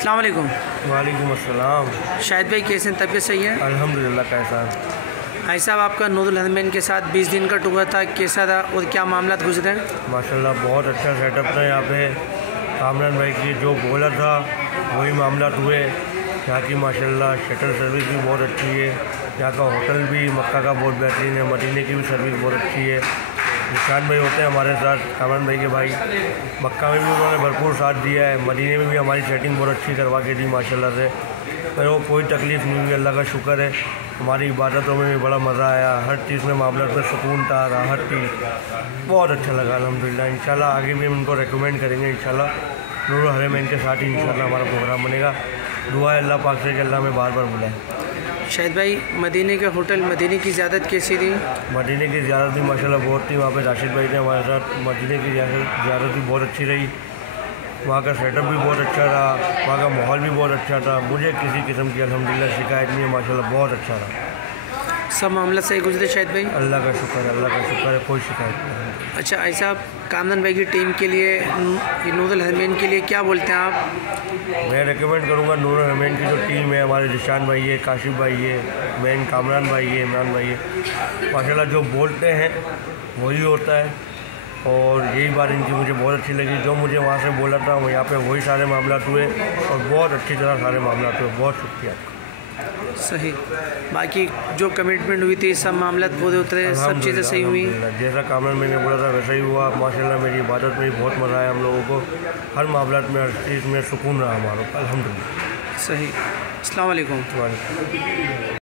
अस्सलाम वालेकुम। वालेकुम अस्सलाम। शाहिद भाई कैसे हैं, तबीयत सही है? अल्हम्दुलिल्लाह। कैसा? भाई साहब आपका नूरुल हरमैन के साथ 20 दिन का टूर था, कैसा था और क्या मामला गुजरे? माशाल्लाह बहुत अच्छा सेटअप था यहाँ पे। कामरान भाई की जो बोला था वही मामला हुए। यहाँ की माशाल्लाह शटल सर्विस भी बहुत अच्छी है। यहाँ का होटल भी मक्का का बहुत बेहतरीन है। मदीने की भी सर्विस बहुत अच्छी है। निशान भाई होते हैं हमारे साथ, कामरान भाई के भाई। मक्का में भी उन्होंने भरपूर साथ दिया है। मदीने में भी हमारी सेटिंग बहुत अच्छी करवा के दी माशाल्लाह से। तो कोई तकलीफ़ नहीं हुई, अल्लाह का शुक्र है। हमारी इबादतों में भी बड़ा मज़ा आया। हर चीज़ में मामला में सुकून था, राहत थी। बहुत अच्छा लगा अल्हम्दुलिल्लाह। इंशाल्लाह आगे भी हम इनको रेकमेंड करेंगे। इंशाल्लाह नूरुल हरमैन के साथ ही इंशाल्लाह हमारा प्रोग्राम बनेगा। दुआ है अल्लाह पाक से कि अल्लाह में बार बार बुलाए। शाहिद भाई मदीने के होटल मदीने की ज़्यादत कैसी थी? मदीने की ज़्यारत भी माशाल्लाह बहुत थी। वहाँ पे राशिद भाई थे हमारे साथ। मदीने की ज़्यारत भी बहुत अच्छी रही। वहाँ का सेटअप भी बहुत अच्छा था, वहाँ का माहौल भी बहुत अच्छा था। मुझे किसी किस्म की अल्हम्दुलिल्लाह शिकायत नहीं है। माशाल्लाह बहुत अच्छा था। सब मामला सही गुजरे शाहिद भाई? अल्लाह का शुक्र है, अल्लाह का शुक्र है, कोई शिकायत नहीं। अच्छा ऐसा आप कामरान भाई की टीम के लिए, नूरुल हरमैन के लिए क्या बोलते हैं आप? मैं रिकमेंड करूँगा नूरुल हरमैन की जो टीम है, हमारे निशान भाई है, काशिफ भाई है, मैन कामरान भाई है, इमरान भाई है। माशाल्लाह जो बोलते हैं वही होता है। और यही बात इनकी मुझे बहुत अच्छी लगी। जो मुझे वहाँ से बोला था वो यहाँ पे वही सारे मामला हुए और बहुत अच्छी तरह सारे मामला हुए। बहुत शुक्रिया। सही। बाकी जो कमिटमेंट हुई थी सब मामला पूरे उतरे, सब चीज़ें सही हुई? जैसा कामरान मैंने बोला था वैसा ही हुआ माशाल्लाह। मेरी इबादत में बहुत मज़ा आया हम लोगों को। हर मामला में, हर चीज़ में सुकून रहा हमारा। अल्हम्दुलिल्लाह। सही। अस्सलाम वालेकुम।